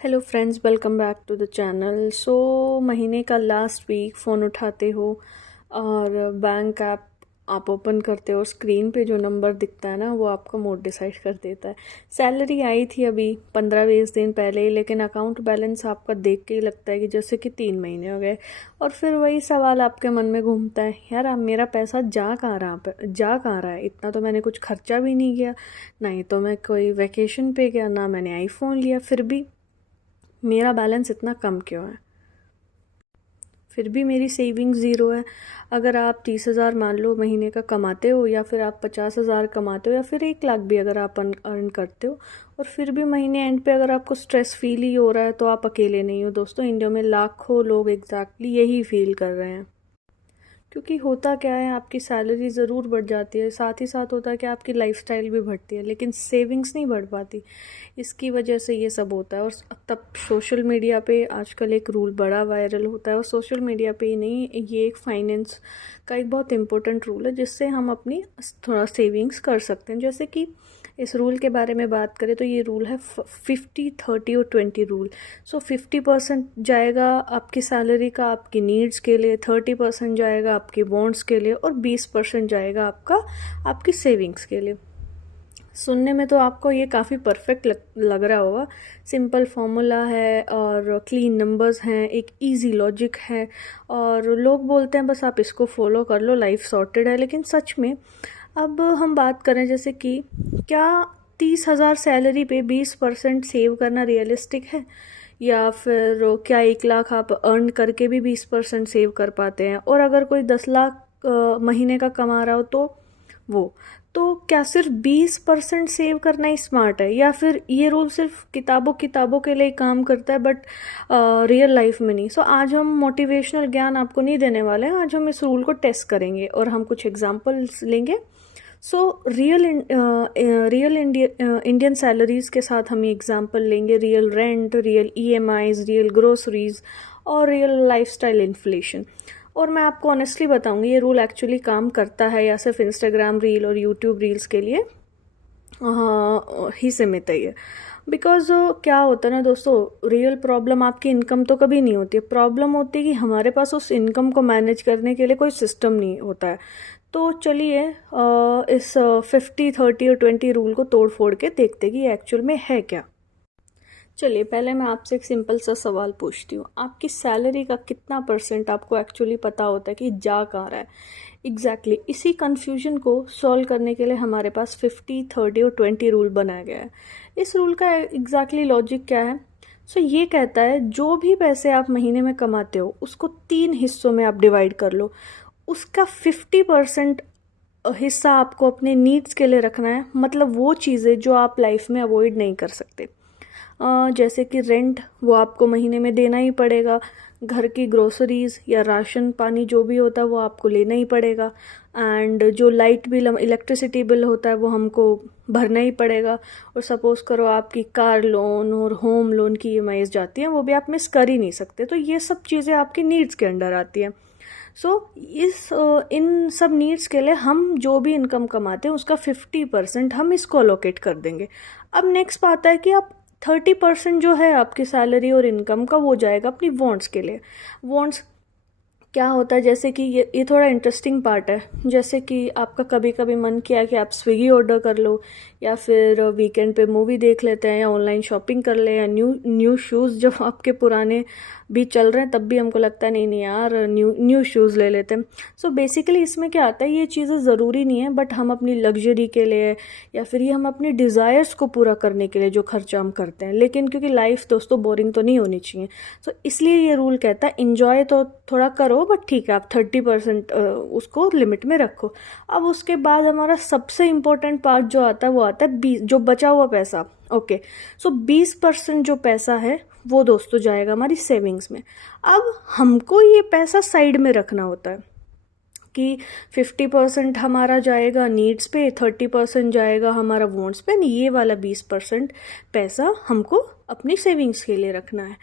Hello friends, welcome back to the channel. महीने का last week phone उठाते हो और बैंक ऐप आप ओपन करते हो और स्क्रीन पे जो नंबर दिखता है ना, वो आपका मूड डिसाइड कर देता है। सैलरी आई थी अभी 15-20 दिन पहले ही, लेकिन अकाउंट बैलेंस आपका देख के ही लगता है कि जैसे कि 3 महीने हो गए। और फिर वही सवाल आपके मन में घूमता है, यार अब मेरा पैसा जा कहाँ रहा है? इतना तो मैंने कुछ खर्चा भी नहीं किया, ना ही तो मैं कोई वैकेशन पे गया, ना मैंने आईफोन लिया, फिर भी मेरा बैलेंस इतना कम क्यों है? फिर भी मेरी सेविंग्स ज़ीरो है। अगर आप 30,000 मान लो महीने का कमाते हो, या फिर आप 50,000 कमाते हो, या फिर 1 लाख भी अगर आप अर्न करते हो, और फिर भी महीने एंड पे अगर आपको स्ट्रेस फील ही हो रहा है, तो आप अकेले नहीं हो दोस्तों। इंडिया में लाखों लोग एग्जैक्टली यही फील कर रहे हैं। क्योंकि होता क्या है, आपकी सैलरी ज़रूर बढ़ जाती है, साथ ही साथ होता है कि आपकी लाइफस्टाइल भी बढ़ती है, लेकिन सेविंग्स नहीं बढ़ पाती। इसकी वजह से ये सब होता है। और तब सोशल मीडिया पे आजकल एक रूल बड़ा वायरल होता है, और सोशल मीडिया पे ही नहीं, ये एक फाइनेंस का एक बहुत इंपॉर्टेंट रूल है, जिससे हम अपनी थोड़ा सेविंग्स कर सकते हैं। जैसे कि इस रूल के बारे में बात करें तो ये रूल है 50-30 और 20 रूल। 50% जाएगा आपकी सैलरी का आपकी नीड्स के लिए, 30% जाएगा आपके बॉन्ड्स के लिए, और 20% जाएगा आपकी सेविंग्स के लिए। सुनने में तो आपको ये काफ़ी परफेक्ट लग रहा होगा। सिंपल फॉर्मूला है और क्लीन नंबर्स हैं, एक इजी लॉजिक है, और लोग बोलते हैं बस आप इसको फॉलो कर लो, लाइफ सॉर्टेड है। लेकिन सच में अब हम बात करें, जैसे कि क्या 30,000 सैलरी पे 20% सेव करना रियलिस्टिक है? या फिर क्या 1 लाख आप अर्न करके भी 20% सेव कर पाते हैं? और अगर कोई 10 लाख महीने का कमा रहा हो, वो तो क्या सिर्फ 20% सेव करना ही स्मार्ट है? या फिर ये रूल सिर्फ किताबों किताबों के लिए काम करता है, बट रियल लाइफ में नहीं? आज हम मोटिवेशनल ज्ञान आपको नहीं देने वाले हैं, आज हम इस रूल को टेस्ट करेंगे और हम कुछ एग्जांपल्स लेंगे। रियल इंडियन सैलरीज के साथ हम एग्जांपल लेंगे, real rent, real EMIs, real groceries, और रियल लाइफस्टाइल इन्फ्लेशन। और मैं आपको ऑनेस्टली बताऊंगी, ये रूल एक्चुअली काम करता है या सिर्फ इंस्टाग्राम रील और यूट्यूब रील्स के लिए ही सीमित है ये। बिकॉज क्या होता है ना दोस्तों, रियल प्रॉब्लम आपकी इनकम तो कभी नहीं होती है। प्रॉब्लम होती है कि हमारे पास उस इनकम को मैनेज करने के लिए कोई सिस्टम नहीं होता है। तो चलिए इस 50-30 और 20 रूल को तोड़ फोड़ के देखते कि ये एक्चुअल में है क्या। चलिए पहले मैं आपसे एक सिंपल सा सवाल पूछती हूँ, आपकी सैलरी का कितना परसेंट आपको एक्चुअली पता होता है कि जा कहाँ रहा है? एग्जैक्टली इसी कन्फ्यूजन को सॉल्व करने के लिए हमारे पास 50-30 और 20 रूल बनाया गया है। इस रूल का एग्जैक्टली लॉजिक क्या है? ये कहता है जो भी पैसे आप महीने में कमाते हो, उसको 3 हिस्सों में आप डिवाइड कर लो। उसका 50% हिस्सा आपको अपने नीड्स के लिए रखना है, मतलब वो चीज़ें जो आप लाइफ में अवॉइड नहीं कर सकते। जैसे कि रेंट, वो आपको महीने में देना ही पड़ेगा। घर की ग्रोसरीज या राशन पानी जो भी होता है वो आपको लेना ही पड़ेगा। एंड जो लाइट बिल, इलेक्ट्रिसिटी बिल होता है, वो हमको भरना ही पड़ेगा। और सपोज करो आपकी कार लोन और होम लोन की ईएमआईज जाती हैं, वो भी आप मिस कर ही नहीं सकते। तो ये सब चीज़ें आपकी नीड्स के अंडर आती हैं। इन सब नीड्स के लिए हम जो भी इनकम कमाते हैं उसका 50% हम इसको अलोकेट कर देंगे। अब नेक्स्ट बात है कि आप 30% जो है आपकी सैलरी और इनकम का, वो जाएगा अपनी वॉन्ट्स के लिए। वॉन्ट्स क्या होता है, जैसे कि ये थोड़ा इंटरेस्टिंग पार्ट है। जैसे कि आपका कभी कभी मन किया कि आप स्विगी ऑर्डर कर लो, या फिर वीकेंड पे मूवी देख लेते हैं, या ऑनलाइन शॉपिंग कर ले, या न्यू शूज़ जब आपके पुराने भी चल रहे हैं तब भी हमको लगता है नहीं नहीं यार न्यू शूज़ ले लेते हैं। बेसिकली इसमें क्या आता है, ये चीज़ें ज़रूरी नहीं है, बट हम अपनी लग्जरी के लिए या फिर ये हम अपनी डिज़ायर्स को पूरा करने के लिए जो खर्चा हम करते हैं। लेकिन क्योंकि लाइफ दोस्तों बोरिंग तो नहीं होनी चाहिए, इसलिए ये रूल कहता है इंजॉय तो थोड़ा करो, बट ठीक है आप 30% उसको लिमिट में रखो। अब उसके बाद हमारा सबसे इम्पोर्टेंट पार्ट जो आता है, वो आता है 20, जो बचा हुआ पैसा। ओके, 20% जो पैसा है वो दोस्तों जाएगा हमारी सेविंग्स में। अब हमको ये पैसा साइड में रखना होता है कि 50% हमारा जाएगा नीड्स पे, 30% जाएगा हमारा वॉन्ट्स पे, ये वाला 20% पैसा हमको अपनी सेविंग्स के लिए रखना है।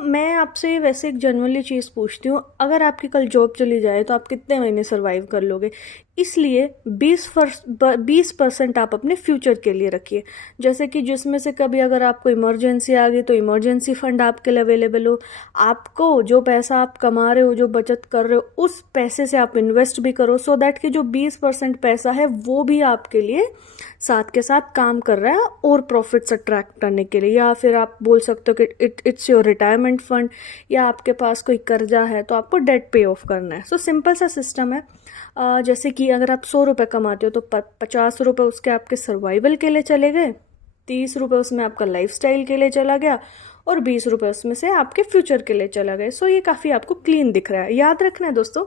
मैं आपसे वैसे एक जनरली चीज़ पूछती हूँ, अगर आपकी कल जॉब चली जाए तो आप कितने महीने सर्वाइव कर लोगे? इसलिए 20% आप अपने फ्यूचर के लिए रखिए, जैसे कि जिसमें से कभी अगर आपको इमरजेंसी आ गई तो इमरजेंसी फंड आपके लिए अवेलेबल हो। आपको जो पैसा आप कमा रहे हो, जो बचत कर रहे हो, उस पैसे से आप इन्वेस्ट भी करो, सो दैट कि जो 20% पैसा है वो भी आपके लिए साथ के साथ काम कर रहा है और प्रॉफिट्स अट्रैक्ट करने के लिए। या फिर आप बोल सकते हो कि इट्स योर रिटायरमेंट फंड, या आपके पास कोई कर्जा है तो आपको डेट पे ऑफ करना है। सो सिंपल सा सिस्टम है। जैसे कि अगर आप 100 रुपये कमाते हो तो 50 रुपये उसके आपके सर्वाइवल के लिए चले गए, 30 रुपये उसमें आपका लाइफस्टाइल के लिए चला गया, और 20 रुपये उसमें से आपके फ्यूचर के लिए चला गया। सो ये काफ़ी आपको क्लीन दिख रहा है। याद रखना है दोस्तों,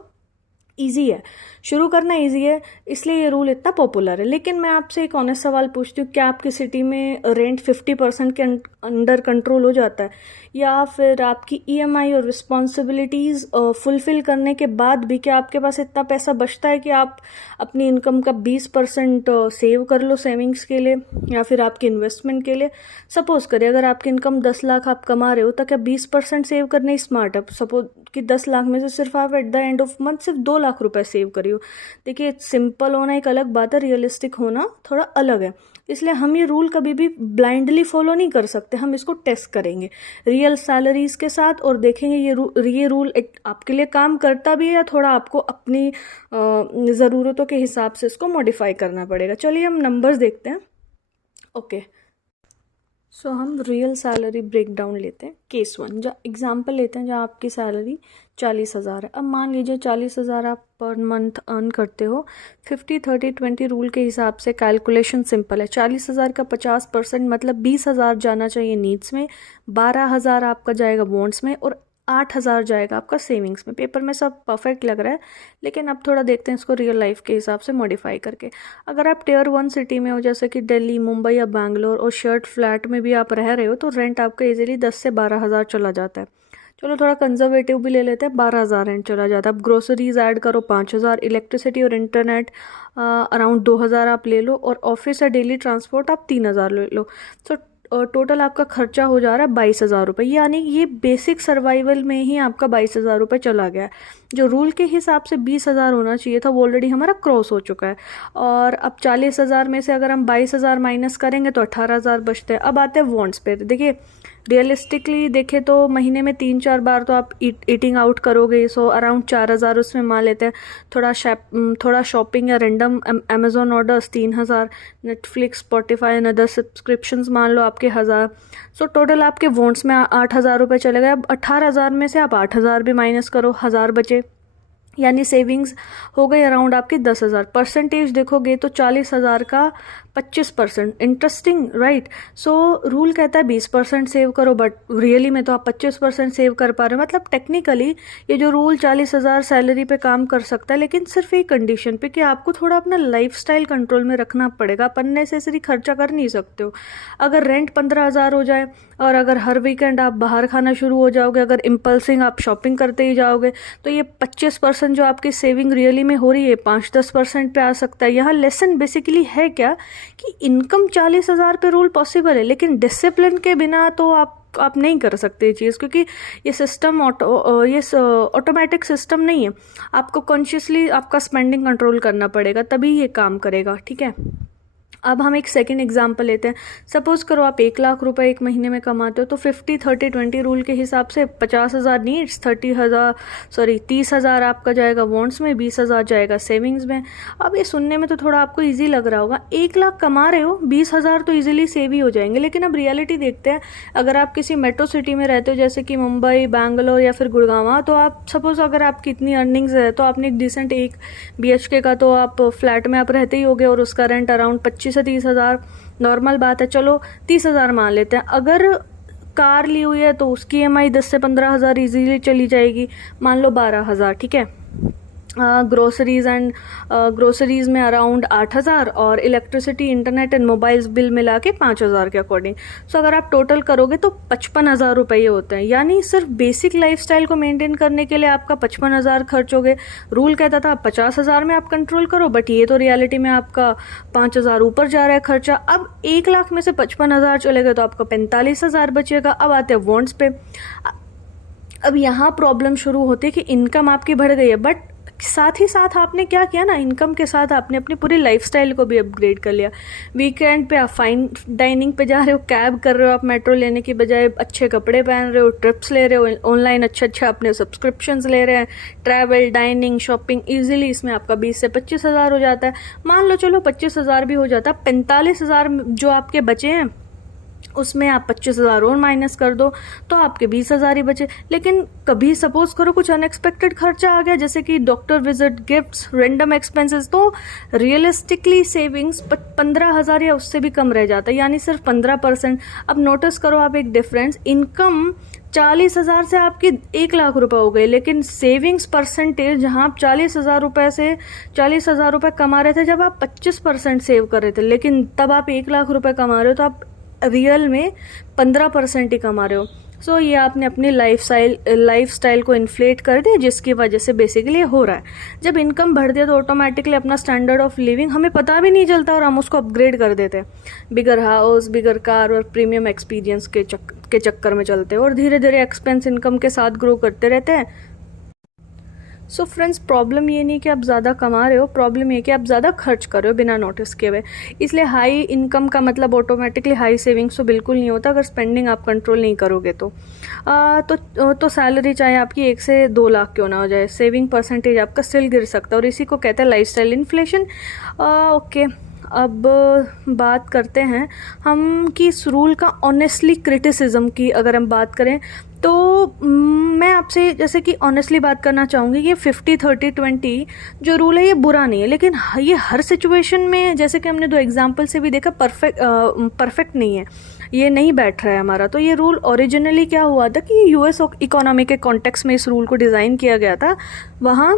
ईजी है, शुरू करना ईजी है, इसलिए ये रूल इतना पॉपुलर है। लेकिन मैं आपसे एक ऑनेस्ट सवाल पूछती हूँ, क्या आपकी सिटी में रेंट 50% के अंडर कंट्रोल हो जाता है, या फिर आपकी ईएमआई और रिस्पॉन्सिबिलिटीज़ फुलफिल करने के बाद भी क्या आपके पास इतना पैसा बचता है कि आप अपनी इनकम का 20% सेव कर लो सेविंग्स के लिए या फिर आपके इन्वेस्टमेंट के लिए? सपोज करिए अगर आपकी इनकम 10 लाख आप कमा रहे हो, तो क्या 20% सेव करना ही स्मार्ट है? सपोज कि 10 लाख में से सिर्फ आप at the end of month सिर्फ 2 लाख रुपए सेव करियो। देखिए, सिंपल होना एक अलग बात है, रियलिस्टिक होना थोड़ा अलग है। इसलिए हम ये रूल कभी भी ब्लाइंडली फॉलो नहीं कर सकते, हम इसको टेस्ट करेंगे रियल सैलरीज के साथ और देखेंगे ये रूल आपके लिए काम करता भी है या थोड़ा आपको अपनी ज़रूरतों के हिसाब से इसको मॉडिफाई करना पड़ेगा। चलिए हम नंबर्स देखते हैं। ओके, सो हम रियल सैलरी ब्रेक डाउन लेते हैं। केस 1 जहाँ एग्जाम्पल लेते हैं, जहाँ आपकी सैलरी 40,000 है। अब मान लीजिए 40,000 आप पर मंथ अर्न करते हो। 50-30-20 रूल के हिसाब से कैलकुलेशन सिंपल है। 40,000 का 50% मतलब 20,000 जाना चाहिए नीड्स में, 12,000 आपका जाएगा वॉन्ट्स में, और 8,000 जाएगा आपका सेविंग्स में। पेपर में सब परफेक्ट लग रहा है, लेकिन अब थोड़ा देखते हैं इसको रियल लाइफ के हिसाब से मॉडिफाई करके। अगर आप टियर 1 सिटी में हो, जैसे कि दिल्ली, मुंबई या बैंगलोर, और शर्ट फ्लैट में भी आप रह रहे हो, तो रेंट आपका इजीली 10 से 12,000 चला जाता है। चलो थोड़ा कंजर्वेटिव भी ले लेते हैं, 12,000 रेंट चला जाता है। अब ग्रोसरीज ऐड करो 5,000, इलेक्ट्रिसिटी और इंटरनेट अराउंड 2,000 आप ले लो, और ऑफिस या डेली ट्रांसपोर्ट आप 3,000 ले लो। सो टोटल आपका खर्चा हो जा रहा है 22,000 रुपये। यानी ये बेसिक सर्वाइवल में ही आपका 22,000 रुपये चला गया है। जो रूल के हिसाब से 20,000 होना चाहिए था वो ऑलरेडी हमारा क्रॉस हो चुका है। और अब 40,000 में से अगर हम 22,000 माइनस करेंगे तो 18,000 बचते हैं। अब आते हैं वॉन्ट्स पे। देखिए, रियलिस्टिकली देखें तो महीने में 3-4 बार तो आप ईटिंग आउट करोगे, सो अराउंड 4,000 उसमें मान लेते हैं। थोड़ा शॉपिंग या random Amazon orders 3,000, Netflix, Spotify and other subscriptions मान लो आपके 1,000। सो टोटल आपके वॉन्ट्स में 8,000 रुपये चले गए। अब 18,000 में से आप 8,000 भी माइनस करो, 1,000 बचे, यानी सेविंग्स हो गई अराउंड आपकी 10,000। परसेंटेज देखोगे तो 40,000 का 25%। Interesting, right? सो रूल कहता है 20% सेव करो, बट रियली में तो आप 25% सेव कर पा रहे हो। मतलब टेक्निकली ये जो रूल 40,000 सैलरी पे काम कर सकता है, लेकिन सिर्फ एक कंडीशन पे कि आपको थोड़ा अपना लाइफस्टाइल कंट्रोल में रखना पड़ेगा। आप अननेसेसरी खर्चा कर नहीं सकते हो। अगर रेंट 15,000 हो जाए और अगर हर वीकेंड आप बाहर खाना शुरू हो जाओगे, अगर इम्पल्सिंग आप शॉपिंग करते ही जाओगे, तो ये 25% जो आपकी सेविंग रियली में हो रही है 5-10% पे आ सकता है। यहाँ लेसन बेसिकली है क्या कि इनकम 40,000 पे रूल पॉसिबल है, लेकिन डिसिप्लिन के बिना तो आप नहीं कर सकते ये चीज़, क्योंकि ये सिस्टम ऑटोमेटिक सिस्टम नहीं है। आपको कॉन्शियसली आपका स्पेंडिंग कंट्रोल करना पड़ेगा, तभी ये काम करेगा। ठीक है, अब हम एक सेकंड एग्जांपल लेते हैं। सपोज करो आप 1 लाख रुपए एक महीने में कमाते हो, तो 50-30-20 रूल के हिसाब से 50,000 नीड्स, 30,000 आपका जाएगा वॉन्ट्स में, 20,000 जाएगा सेविंग्स में। अब ये सुनने में तो थोड़ा आपको ईजी लग रहा होगा, 1 लाख कमा रहे हो, 20,000 तो ईजिली सेव ही हो जाएंगे। लेकिन अब रियलिटी देखते हैं। अगर आप किसी मेट्रो सिटी में रहते हो, जैसे कि मुंबई, बैंगलोर या फिर गुड़गांव, तो आप सपोज अगर आपकी इतनी अर्निंग्स है तो आपने एक डिसेंट 1 BHK का तो आप फ्लैट में आप रहते ही होगे, और उसका रेंट अराउंड 25 से 30,000 नॉर्मल बात है। चलो 30,000 मान लेते हैं। अगर कार ली हुई है तो उसकी EMI 10 से 15,000 इजीली चली जाएगी, मान लो 12,000। ठीक है, ग्रोसरीज में अराउंड 8,000, और electricity, internet and mobiles bill मिला के 5,000 के अकॉर्डिंग। सो अगर आप टोटल करोगे तो 55,000 रुपये होते हैं। यानी सिर्फ बेसिक लाइफस्टाइल को मेंटेन करने के लिए आपका 55,000 खर्च हो गए। रूल कहता था 50,000 में आप कंट्रोल करो, बट ये तो रियलिटी में आपका 5,000 ऊपर जा रहा है खर्चा। अब 1 लाख में से 55,000 चले गए तो आपका 45,000 बचेगा। अब आते हैं वॉन्ट्स पे। अब यहाँ प्रॉब्लम शुरू होती है कि इनकम आपकी बढ़ गई है, बट साथ ही साथ आपने क्या किया ना, इनकम के साथ आपने अपनी पूरी लाइफस्टाइल को भी अपग्रेड कर लिया। वीकेंड पे आप फाइन डाइनिंग पे जा रहे हो, कैब कर रहे हो, आप मेट्रो लेने की बजाय अच्छे कपड़े पहन रहे हो, ट्रिप्स ले रहे हो, ऑनलाइन अच्छे अपने सब्सक्रिप्शंस ले रहे हैं, ट्रैवल, डाइनिंग, शॉपिंग, इजीली इसमें आपका 20 से 25 हज़ार हो जाता है। मान लो चलो 25 हज़ार भी हो जाता, 45 हज़ार जो आपके बचे हैं उसमें आप 25 हज़ार और माइनस कर दो तो आपके 20 हज़ार ही बचे। लेकिन कभी सपोज करो कुछ अनएक्सपेक्टेड खर्चा आ गया, जैसे कि doctor visit, gifts, random expenses, तो रियलिस्टिकली सेविंग्स 15 हज़ार या उससे भी कम रह जाता है, यानी सिर्फ 15%। अब नोटिस करो आप एक डिफरेंस, इनकम 40 हज़ार से आपकी 1 लाख रुपए हो गए, लेकिन सेविंग्स परसेंटेज जहां आप 40 हज़ार रुपए से 40 हज़ार रुपए कमा रहे थे, जब आप 25% सेव कर रहे थे, लेकिन तब आप 1 लाख रुपए कमा रहे हो, तो आप रियल में 15% ही कमा रहे हो। सो ये आपने अपनी लाइफस्टाइल को इन्फ्लेट कर दिया, जिसकी वजह से बेसिकली हो रहा है। जब इनकम बढ़ती है तो ऑटोमेटिकली अपना स्टैंडर्ड ऑफ लिविंग हमें पता भी नहीं चलता और हम उसको अपग्रेड कर देते हैं, बिगर हाउस, बिगर कार और प्रीमियम एक्सपीरियंस के चक्कर में चलते हैं, और धीरे धीरे एक्सपेंस इनकम के साथ ग्रो करते रहते हैं। सो फ्रेंड्स, प्रॉब्लम ये नहीं कि आप ज़्यादा कमा रहे हो, प्रॉब्लम ये कि आप ज़्यादा खर्च कर रहे हो बिना नोटिस किए हुए। इसलिए हाई इनकम का मतलब ऑटोमेटिकली हाई सेविंग्स तो बिल्कुल नहीं होता, अगर स्पेंडिंग आप कंट्रोल नहीं करोगे तो सैलरी चाहे आपकी 1 से 2 लाख क्यों ना हो जाए, सेविंग परसेंटेज आपका स्टिल गिर सकता है, और इसी को कहते हैं लाइफस्टाइल इन्फ्लेशन। ओके, अब बात करते हैं हम कि इस रूल का ऑनेस्टली क्रिटिसिज्म की अगर हम बात करें तो मैं आपसे जैसे कि ऑनेस्टली बात करना चाहूँगी, ये 50-30-20 जो रूल है ये बुरा नहीं है, लेकिन ये हर सिचुएशन में, जैसे कि हमने 2 एग्जाम्पल से भी देखा, परफेक्ट नहीं है, ये नहीं बैठ रहा है हमारा। तो ये रूल ओरिजिनली क्या हुआ था कि यूएस इकोनॉमी के कॉन्टेक्स्ट में इस रूल को डिज़ाइन किया गया था। वहाँ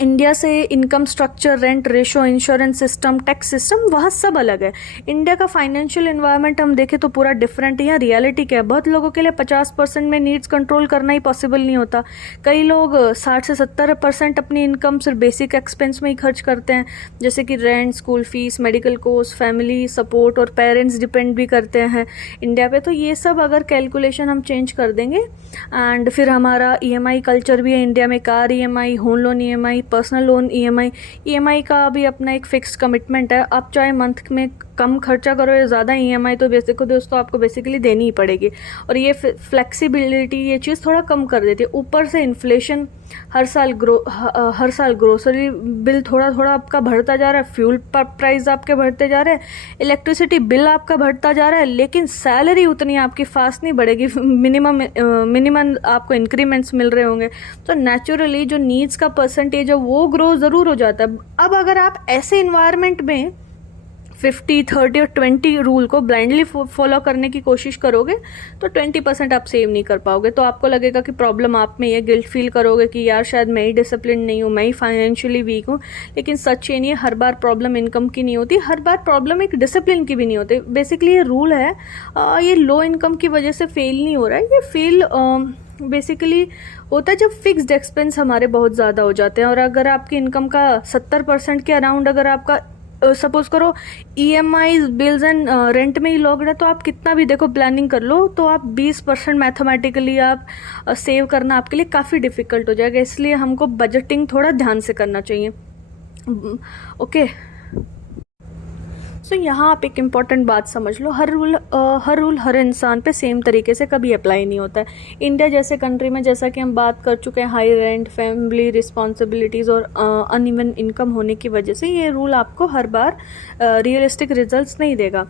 इंडिया से income structure, rent ratio, insurance system, tax system, वहाँ सब अलग है। इंडिया का फाइनेंशियल एनवायरनमेंट हम देखें तो पूरा डिफरेंट है। यहाँ रियलिटी क्या है, बहुत लोगों के लिए 50% में नीड्स कंट्रोल करना ही पॉसिबल नहीं होता। कई लोग 60 से 70% अपनी इनकम सिर्फ बेसिक एक्सपेंस में ही खर्च करते हैं, जैसे कि rent, school fees, medical course, family support, और पेरेंट्स डिपेंड भी करते हैं इंडिया पे। तो ये सब अगर कैलकुलेशन हम चेंज कर देंगे, एंड फिर हमारा EMI कल्चर भी है इंडिया में, car EMI, home loan EMI, personal loan EMI का भी अपना एक फिक्स कमिटमेंट है। आप चाहे मंथ में कम खर्चा करो या ज़्यादा EMI तो दोस्तों आपको बेसिकली देनी ही पड़ेगी, और ये फ्लेक्सिबिलिटी ये चीज़ थोड़ा कम कर देती है। ऊपर से इन्फ्लेशन, हर साल ग्रोसरी बिल थोड़ा थोड़ा आपका बढ़ता जा रहा है, फ्यूल प्राइस आपके बढ़ते जा रहे हैं, इलेक्ट्रिसिटी बिल आपका बढ़ता जा रहा है, लेकिन सैलरी उतनी आपकी फास्ट नहीं बढ़ेगी, मिनिमम आपको इंक्रीमेंट्स मिल रहे होंगे। तो नेचुरली जो नीड्स का परसेंटेज है वो ग्रो ज़रूर हो जाता है। अब अगर आप ऐसे इन्वायरमेंट में 50, 30 और 20 रूल को ब्लाइंडली फॉलो करने की कोशिश करोगे तो 20% आप सेव नहीं कर पाओगे। तो आपको लगेगा कि प्रॉब्लम आप में ही है, गिल्ट फील करोगे कि यार शायद मैं ही डिसिप्लिन नहीं हूँ, मैं ही फाइनेंशियली वीक हूँ। लेकिन सच ये नहीं है, हर बार प्रॉब्लम इनकम की नहीं होती, हर बार प्रॉब्लम एक डिसिप्लिन की भी नहीं होती। बेसिकली ये रूल है, ये लो इनकम की वजह से फेल नहीं हो रहा है, ये फेल बेसिकली होता है जब फिक्स्ड एक्सपेंस हमारे बहुत ज़्यादा हो जाते हैं। और अगर आपकी इनकम का 70% के अराउंड अगर आपका सपोज करो EMI, बिल्स एंड रेंट में ही लॉग है, तो आप कितना भी देखो प्लानिंग कर लो तो आप 20% मैथमेटिकली आप सेव करना आपके लिए काफ़ी डिफिकल्ट हो जाएगा। इसलिए हमको बजटिंग थोड़ा ध्यान से करना चाहिए। ओके, सो यहाँ आप एक इम्पॉर्टेंट बात समझ लो, हर रूल हर इंसान पे सेम तरीके से कभी अप्लाई नहीं होता है। इंडिया जैसे कंट्री में, जैसा कि हम बात कर चुके हैं, हाई रेंट, फैमिली रिस्पॉन्सिबिलिटीज़ और अनइवन इनकम होने की वजह से ये रूल आपको हर बार रियलिस्टिक रिजल्ट्स नहीं देगा।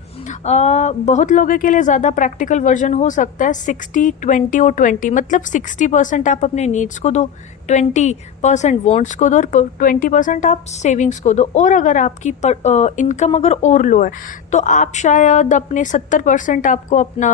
बहुत लोगों के लिए ज़्यादा प्रैक्टिकल वर्जन हो सकता है 60-20 और 20, मतलब 60% आप अपने नीड्स को दो, 20% वॉन्ट्स को दो, और 20% आप सेविंग्स को दो। और अगर आपकी इनकम अगर और लो है तो आप शायद अपने 70% आपको अपना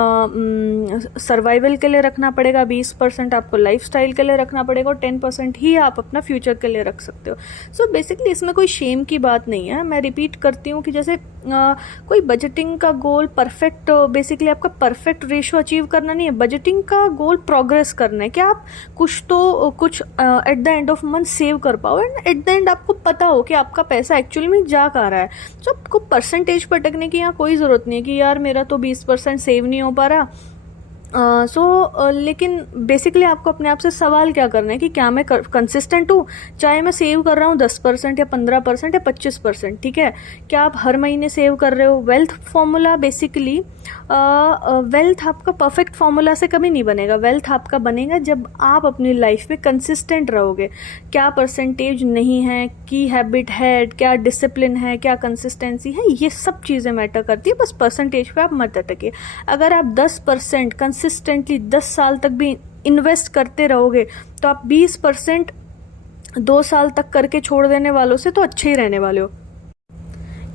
सर्वाइवल के लिए रखना पड़ेगा, 20% आपको लाइफस्टाइल के लिए रखना पड़ेगा, और 10% ही आप अपना फ्यूचर के लिए रख सकते हो। सो बेसिकली इसमें कोई शेम की बात नहीं है। मैं रिपीट करती हूँ कि जैसे कोई बजटिंग का गोल परफेक्ट, बेसिकली आपका परफेक्ट रेशो अचीव करना नहीं है। बजटिंग का गोल प्रोग्रेस करना है कि आप कुछ at the end of month save कर पाओ, एंड एट द एंड आपको पता हो कि आपका पैसा एक्चुअली में जा कहाँ रहा है। तो आपको परसेंटेज पर अटकने की यहाँ कोई ज़रूरत नहीं है कि यार मेरा तो 20% सेव नहीं हो पा रहा, लेकिन बेसिकली आपको अपने आप से सवाल क्या करना है कि क्या मैं कंसिस्टेंट हूँ, चाहे मैं सेव कर रहा हूँ 10% या 15% या 25%, ठीक है। क्या आप हर महीने सेव कर रहे हो? वेल्थ फॉर्मूला बेसिकली, वेल्थ आपका परफेक्ट फॉर्मूला से कभी नहीं बनेगा। वेल्थ आपका बनेगा जब आप अपनी लाइफ में कंसिस्टेंट रहोगे। क्या परसेंटेज नहीं है, की हैबिट है, क्या डिसिप्लिन है, क्या कंसिस्टेंसी है, ये सब चीज़ें मैटर करती है। बस परसेंटेज पे आप मत अटकिए। अगर आप 10% कंसिस्टेंटली 10 साल तक भी इन्वेस्ट करते रहोगे तो आप 20% 2 साल तक करके छोड़ देने वालों से तो अच्छे ही रहने वाले हो।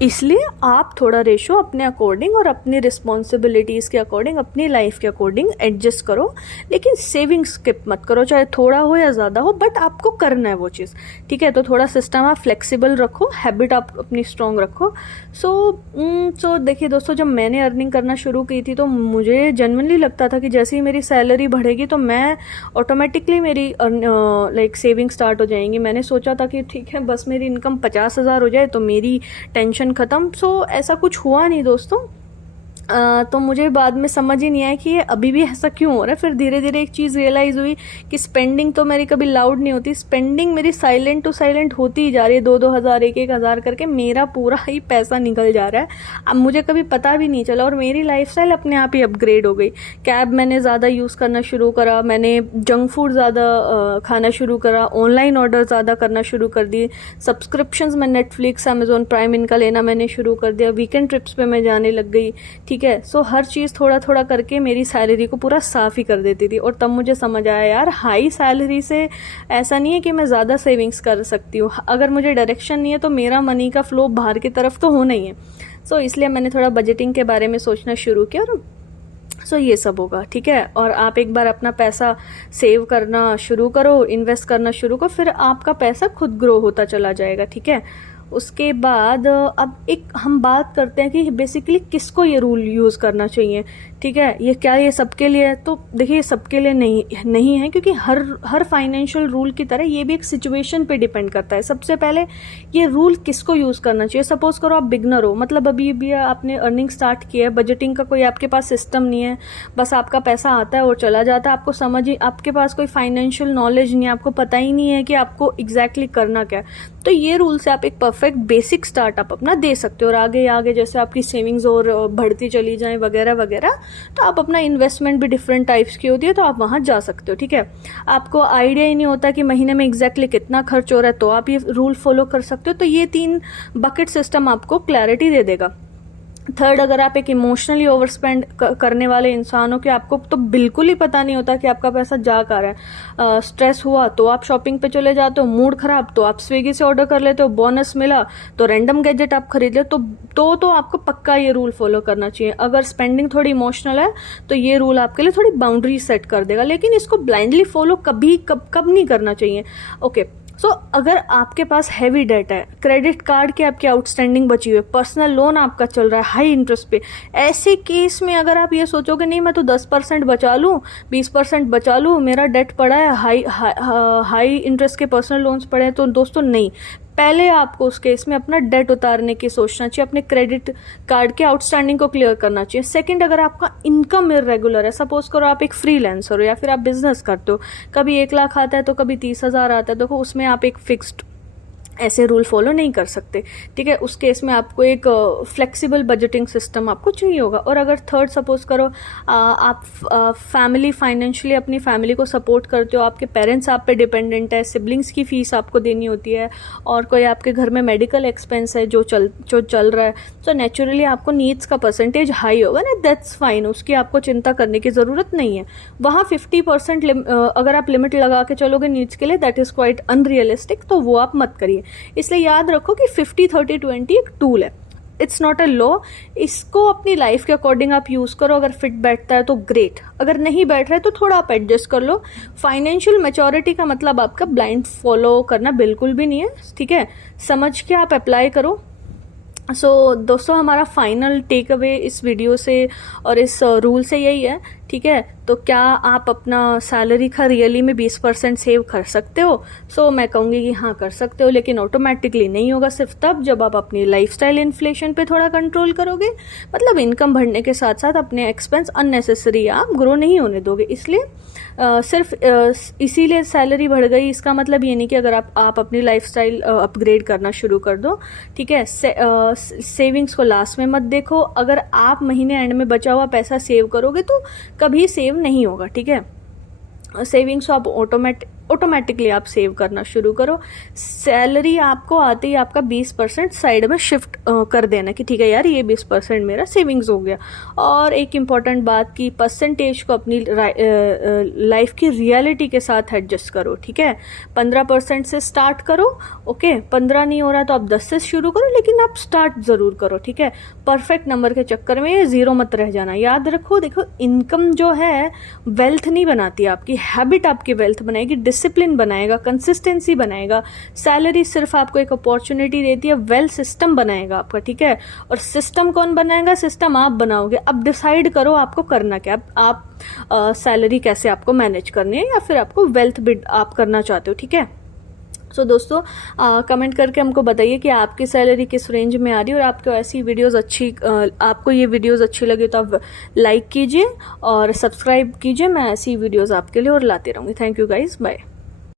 इसलिए आप थोड़ा रेशो अपने अकॉर्डिंग और अपनी रिस्पॉन्सिबिलिटीज़ के अकॉर्डिंग, अपनी लाइफ के अकॉर्डिंग एडजस्ट करो, लेकिन सेविंग स्किप मत करो, चाहे थोड़ा हो या ज़्यादा हो, बट आपको करना है वो चीज़, ठीक है। तो थोड़ा सिस्टम आप फ्लेक्सिबल रखो, हैबिट आप अपनी स्ट्रॉन्ग रखो। सो देखिए दोस्तों, जब मैंने अर्निंग करना शुरू की थी तो मुझे जेन्युइनली लगता था कि जैसे ही मेरी सैलरी बढ़ेगी तो मैं ऑटोमेटिकली मेरी लाइक सेविंग स्टार्ट हो जाएंगी। मैंने सोचा था कि ठीक है, बस मेरी इनकम 50,000 हो जाए तो मेरी टेंशन ख़त्म। सो ऐसा कुछ हुआ नहीं दोस्तों। तो मुझे बाद में समझ ही नहीं आया कि ये अभी भी ऐसा क्यों हो रहा है। फिर धीरे धीरे एक चीज़ रियलाइज़ हुई कि स्पेंडिंग तो मेरी कभी लाउड नहीं होती, स्पेंडिंग मेरी साइलेंट टू साइलेंट होती ही जा रही है। 2-2 हज़ार 1-1 हज़ार करके मेरा पूरा ही पैसा निकल जा रहा है। अब मुझे कभी पता भी नहीं चला और मेरी लाइफस्टाइल अपने आप ही अपग्रेड हो गई। कैब मैंने ज़्यादा यूज़ करना शुरू करा, मैंने जंक फूड ज़्यादा खाना शुरू करा, ऑनलाइन ऑर्डर ज़्यादा करना शुरू कर दिए, सब्सक्रिप्शंस में नेटफ्लिक्स, अमेजोन प्राइम इनका लेना मैंने शुरू कर दिया, वीकेंड ट्रिप्स पे मैं जाने लग गई, ठीक है। सो हर चीज़ थोड़ा थोड़ा करके मेरी सैलरी को पूरा साफ ही कर देती थी। और तब मुझे समझ आया यार, हाई सैलरी से ऐसा नहीं है कि मैं ज़्यादा सेविंग्स कर सकती हूँ। अगर मुझे डायरेक्शन नहीं है तो मेरा मनी का फ्लो बाहर की तरफ तो होना ही है। सो इसलिए मैंने थोड़ा बजटिंग के बारे में सोचना शुरू किया और सो ये सब होगा, ठीक है। और आप एक बार अपना पैसा सेव करना शुरू करो, इन्वेस्ट करना शुरू करो, फिर आपका पैसा खुद ग्रो होता चला जाएगा, ठीक है। उसके बाद अब एक हम बात करते हैं कि बेसिकली किसको ये रूल यूज़ करना चाहिए, ठीक है। ये क्या ये सबके लिए है? तो देखिए, सबके लिए नहीं है, क्योंकि हर फाइनेंशियल रूल की तरह ये भी एक सिचुएशन पे डिपेंड करता है। सबसे पहले ये रूल किसको यूज़ करना चाहिए। सपोज करो आप बिगनर हो, मतलब अभी भी आपने अर्निंग स्टार्ट किया है, बजटिंग का कोई आपके पास सिस्टम नहीं है, बस आपका पैसा आता है और चला जाता है, आपको समझ ही, आपके पास कोई फाइनेंशियल नॉलेज नहीं है, आपको पता ही नहीं है कि आपको एग्जैक्टली करना क्या है। तो ये रूल से आप एक परफेक्ट बेसिक स्टार्टअप अपना दे सकते हो। और आगे आगे जैसे आपकी सेविंग्स और बढ़ती चली जाए वगैरह वगैरह, तो आप अपना इन्वेस्टमेंट भी डिफरेंट टाइप्स की होती है, तो आप वहाँ जा सकते हो, ठीक है। आपको आइडिया ही नहीं होता कि महीने में एग्जैक्टली कितना खर्च हो रहा है, तो आप ये रूल फॉलो कर सकते हो। तो ये 3 बकेट सिस्टम आपको क्लैरिटी दे देगा। थर्ड, अगर आप एक इमोशनली ओवर स्पेंड करने वाले इंसान हो कि आपको तो बिल्कुल ही पता नहीं होता कि आपका पैसा जा कहाँ रहा है, स्ट्रेस हुआ तो आप शॉपिंग पे चले जाते हो, मूड खराब तो आप स्विगी से ऑर्डर कर लेते हो, बोनस मिला तो रैंडम गैजेट आप खरीद ले, तो आपको पक्का ये रूल फॉलो करना चाहिए। अगर स्पेंडिंग थोड़ी इमोशनल है तो ये रूल आपके लिए थोड़ी बाउंड्री सेट कर देगा, लेकिन इसको ब्लाइंडली फॉलो कब नहीं करना चाहिए, ओके। सो अगर आपके पास हैवी डेट है, क्रेडिट कार्ड की आपकी आउटस्टैंडिंग बची हुई है, पर्सनल लोन आपका चल रहा है हाई इंटरेस्ट पे, ऐसे केस में अगर आप ये सोचोगे नहीं मैं तो 10% बचा लूँ, 20% बचा लूँ, मेरा डेट पड़ा है, हाई इंटरेस्ट के पर्सनल लोन्स पड़े हैं, तो दोस्तों नहीं, पहले आपको उस केस में अपना डेट उतारने की सोचना चाहिए, अपने क्रेडिट कार्ड के आउटस्टैंडिंग को क्लियर करना चाहिए। सेकंड, अगर आपका इनकम इरेगुलर है, सपोज करो आप एक फ्रीलांसर हो या फिर आप बिजनेस करते हो, कभी 1 लाख आता है तो कभी 30,000 आता है, देखो उसमें आप एक फिक्स्ड ऐसे रूल फॉलो नहीं कर सकते, ठीक है। उस केस में आपको एक फ्लेक्सिबल बजटिंग सिस्टम आपको चाहिए होगा। और अगर थर्ड, सपोज करो आप फैमिली फाइनेंशियली अपनी फैमिली को सपोर्ट करते हो, आपके पेरेंट्स आप पे डिपेंडेंट है, सिबलिंग्स की फीस आपको देनी होती है, और कोई आपके घर में मेडिकल एक्सपेंस है जो चल रहा है, तो नेचुरली आपको नीड्स का परसेंटेज हाई होगा ना, दैट्स फाइन, उसकी आपको चिंता करने की ज़रूरत नहीं है। वहाँ 50% अगर आप लिमिट लगा के चलोगे नीड्स के लिए, दैट इज़ क्वाइट अनरियलिस्टिक, तो वो आप मत करिए। इसलिए याद रखो कि 50-30-20 एक टूल है, इट्स नॉट अ लॉ। इसको अपनी लाइफ के अकॉर्डिंग आप यूज करो, अगर फिट बैठता है तो ग्रेट, अगर नहीं बैठ रहा है तो थोड़ा आप एडजस्ट कर लो। फाइनेंशियल मैच्योरिटी का मतलब आपका ब्लाइंड फॉलो करना बिल्कुल भी नहीं है, ठीक है, समझ के आप अप्लाई करो। दोस्तों, हमारा फाइनल टेक अवे इस वीडियो से और इस रूल से यही है ठीक है। तो क्या आप अपना सैलरी का रियली में 20% सेव कर सकते हो? सो मैं कहूँगी कि हाँ कर सकते हो, लेकिन ऑटोमेटिकली नहीं होगा, सिर्फ तब जब आप अपनी लाइफस्टाइल इन्फ्लेशन पे थोड़ा कंट्रोल करोगे। मतलब इनकम बढ़ने के साथ साथ अपने एक्सपेंस अननेसेसरी आप ग्रो नहीं होने दोगे। इसलिए सिर्फ इसीलिए सैलरी बढ़ गई इसका मतलब ये नहीं कि अगर आप अपनी लाइफस्टाइल अपग्रेड करना शुरू कर दो, ठीक है। सेविंग्स को लास्ट में मत देखो। अगर आप महीने एंड में बचा हुआ पैसा सेव करोगे तो कभी सेव नहीं होगा, ठीक है। सेविंग्स आप ऑटोमेटिकली आप सेव करना शुरू करो। सैलरी आपको आते ही आपका 20% साइड में शिफ्ट कर देना कि ठीक है यार ये 20% मेरा सेविंग्स हो गया। और एक इम्पॉर्टेंट बात कि परसेंटेज को अपनी लाइफ की रियलिटी के साथ एडजस्ट करो, ठीक है। 15% से स्टार्ट करो, ओके। 15 नहीं हो रहा तो आप 10 से शुरू करो, लेकिन आप स्टार्ट ज़रूर करो, ठीक है। परफेक्ट नंबर के चक्कर में ज़ीरो मत रह जाना। याद रखो, देखो इनकम जो है वेल्थ नहीं बनाती, आपकी हैबिट आपकी वेल्थ बनाएगी, डिसिप्लिन बनाएगा, कंसिस्टेंसी बनाएगा। सैलरी सिर्फ आपको एक अपॉर्चुनिटी देती है, वेल्थ सिस्टम बनाएगा आपका, ठीक है। और सिस्टम कौन बनाएगा? सिस्टम आप बनाओगे। अब डिसाइड करो आपको करना क्या। आप सैलरी कैसे आपको मैनेज करनी है, या फिर आपको वेल्थ बिल्ड आप करना चाहते हो, ठीक है। सो दोस्तों कमेंट करके हमको बताइए कि आपकी सैलरी किस रेंज में आ रही है, और आपको ऐसी वीडियोस आपको ये वीडियोस अच्छी लगी तो आप लाइक कीजिए और सब्सक्राइब कीजिए। मैं ऐसी वीडियोस आपके लिए और लाती रहूँगी। Thank you guys, bye.